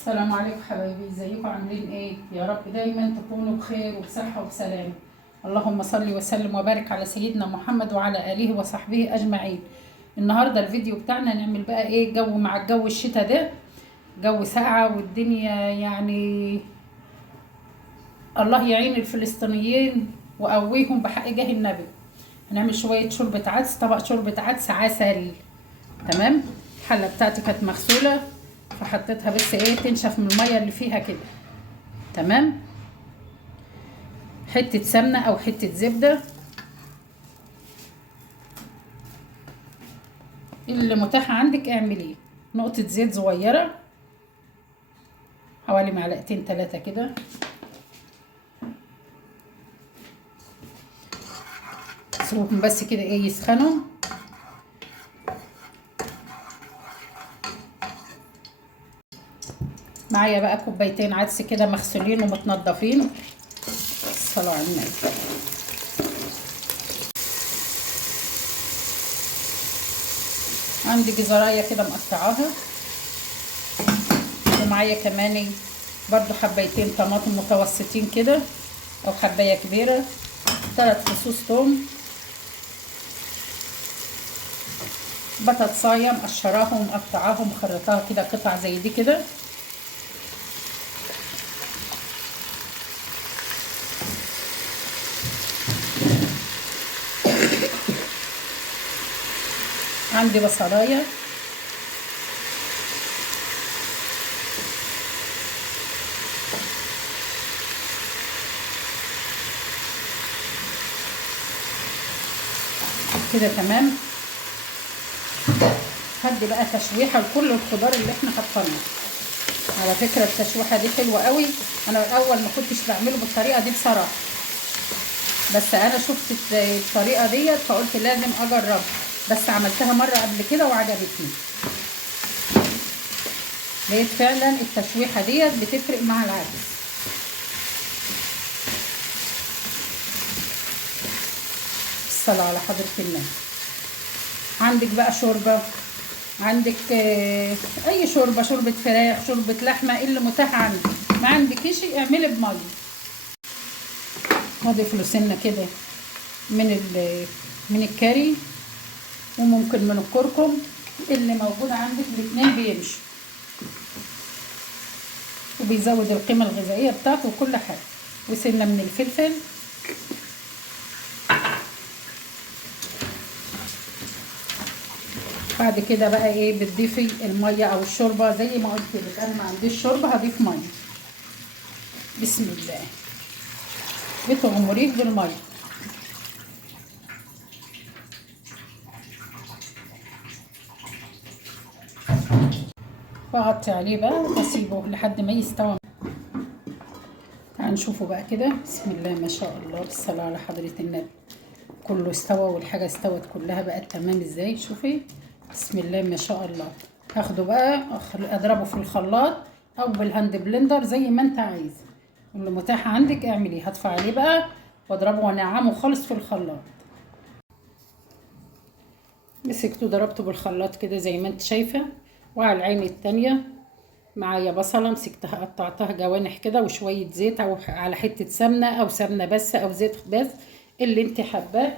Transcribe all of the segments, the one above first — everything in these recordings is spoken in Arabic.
السلام عليكم حبايبي، ازيكم عاملين ايه؟ يا رب دايما تكونوا بخير وبصحه وبسلام. اللهم صل وسلم وبارك على سيدنا محمد وعلى اله وصحبه اجمعين. النهارده الفيديو بتاعنا نعمل بقى ايه؟ جو مع الجو الشتاء ده، جو ساقعه والدنيا يعني الله يعين الفلسطينيين وقويهم بحق جاه النبي. هنعمل شويه شوربه عدس، طبق شوربه عدس عسل. تمام. الحله بتاعتي كانت مغسوله فحطيتها بس ايه تنشف من الميه اللي فيها كده. تمام. حته سمنه او حته زبده اللي متاحه عندك اعمليه. نقطه زيت صغيره حوالي معلقتين 3 كده. سيبهم بس كده ايه يسخنوا. معايا بقى كوبايتين عدس كده مغسولين ومتنضفين. الصلاة على النبي. عندي جزرايه كده مقطعاها، ومعايا كمان برضو حبايتين طماطم متوسطين كده او حبايه كبيره، 3 فصوص ثوم، بطاطسايه مقشراها ومقطعاها ومخرطاها كده قطع زي دي كده. عندي بصلايه، كده تمام. هدي بقى تشويحه لكل الخضار اللي احنا حطيناه. على فكره التشويحه دي حلوه قوي، انا الاول ما كنتش بعمله بالطريقه دي بصراحه، بس انا شفت الطريقه ديت فقلت لازم اجربها، بس عملتها مره قبل كده وعجبتني. لقيت فعلا التشويحه ديت بتفرق مع العدس. الصلاه على حضره النبي. عندك بقى شوربه، عندك اي شوربه، شوربه فراخ، شوربه لحمه، اللي متاح عندك. ما عندكيش اعملي بميه. هضيف له سنه كده من الكاري، وممكن من الكركم، اللي موجود عندك الاثنين بيمشوا وبيزود القيمه الغذائيه بتاعته وكل حاجه. وسنه من الفلفل. بعد كده بقى ايه بتضيفي الميه او الشوربه زي ما قلت لك. انا ما عنديش شوربه هضيف ميه. بسم الله. بتغمريه بالميه. واغطي عليه بقى واسيبه لحد ما يستوي. تعالوا نشوفه بقى كده. بسم الله ما شاء الله، بالصلاه على حضره النبي. كله استوى والحاجه استوت كلها بقت تمام ازاي. شوفي بسم الله ما شاء الله. هاخده بقى اضربه في الخلاط او بالهاند بلندر زي ما انت عايزه، اللي متاح عندك اعمليه. هطفي عليه بقى واضربه وانعمه خالص في الخلاط. مسكته ضربته بالخلاط كده زي ما انت شايفه. وعلى العين التانية معايا بصله مسكتها قطعتها جوانح كده، وشويه زيت او على حته سمنه او سمنه بس او زيت بس اللي انت حباه.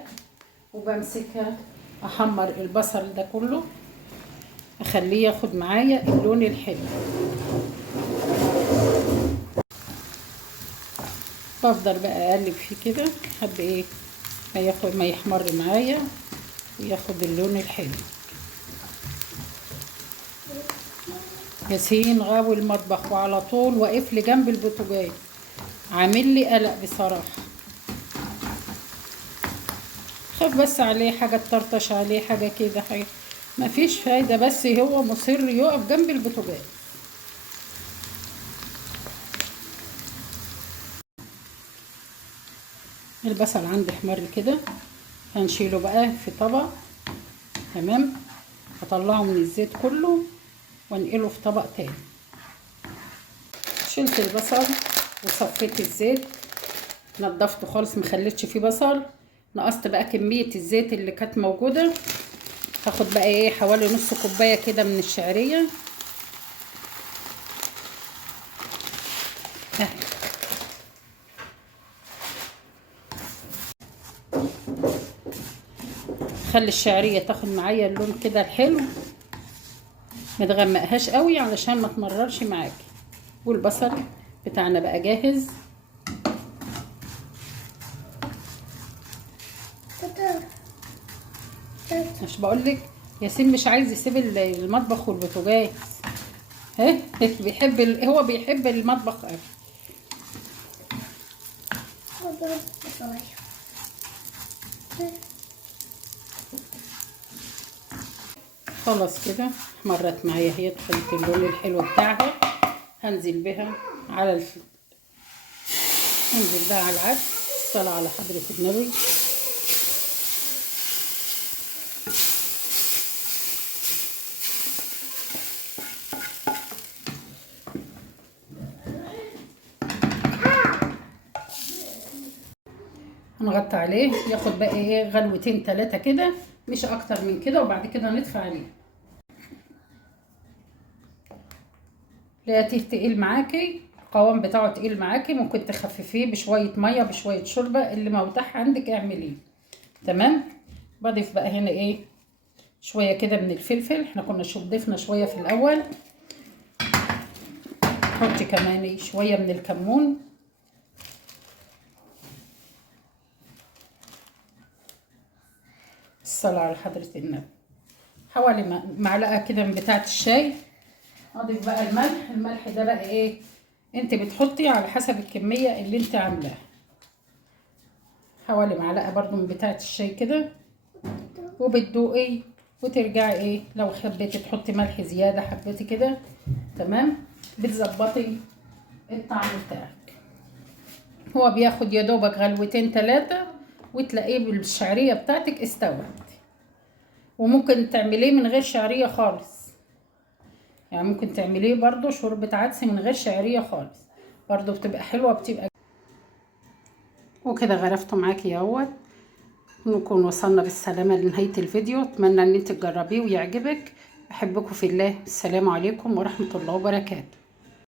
وبمسكها احمر البصل ده كله، اخليه ياخد معايا اللون الحلو. بفضل بقى اقلب فيه كده لحد ايه ما يحمر معايا وياخد اللون الحلو. ياسين غاوي المطبخ وعلى طول واقف لي جنب البوتاجاز، عامل لي قلق بصراحه. خاف بس عليه حاجه تطرطش عليه حاجه كده حاجه، مفيش فايده، بس هو مصر يقف جنب البوتاجاز. البصل عندي احمر كده، هنشيله بقى في طبق. تمام. هطلعه من الزيت كله وانقله في طبق تاني. شلت البصل وصفيت الزيت، نضفته خالص مخليتش فيه بصل. نقصت بقى كمية الزيت اللي كانت موجودة. هاخد بقى ايه حوالي نص كوباية كده من الشعرية، وسهلا. خلي الشعريه تاخد معايا اللون كده الحلو، ما تغمقهاش قوي علشان ما تمررش معاكي. والبصل بتاعنا بقى جاهز. مش بقولك ياسين مش عايز يسيب المطبخ والبوتاجاز. ها هو بيحب المطبخ قوي. خلاص كده احمرت معايا، هي دخلت اللون الحلو بتاعها. هنزل بها على هنزل بها على العدس. الصلاة على حضرة النبي. هنغطي عليه ياخد بقى ايه غلوتين 3 كده، مش اكتر من كده، وبعد كده نطفي عليه. لقيتيه تقيل معاكي، القوام بتاعه تقيل معاكي، ممكن تخففيه بشويه ميه بشويه شوربه، اللي ما متاح عندك اعمليه. تمام. بضيف بقى هنا ايه شويه كده من الفلفل، احنا كنا ضفنا شويه في الاول. حطي كمان شويه من الكمون. الصلاة على حضرة النبي. حوالي معلقة كده من بتاعة الشاي. اضيف بقى الملح. الملح ده بقى ايه انت بتحطي على حسب الكمية اللي انت عاملاها. حوالي معلقة برضو من بتاعة الشاي كده، وبتدوقي وترجعي ايه لو حبيتي تحطي ملح زيادة حبيتي كده. تمام. بتظبطي الطعم بتاعك. هو بياخد يا دوبك غلوتين 3 وتلاقيه بالشعرية بتاعتك استوت. وممكن تعمليه من غير شعرية خالص، يعني ممكن تعمليه برضو شوربة عدس من غير شعرية خالص، برضو بتبقى حلوة بتبقى. وكده غرفته معاكي اهوت. نكون وصلنا بالسلامة لنهاية الفيديو. اتمنى ان انت تجربيه ويعجبك. احبكم في الله. السلام عليكم ورحمة الله وبركاته.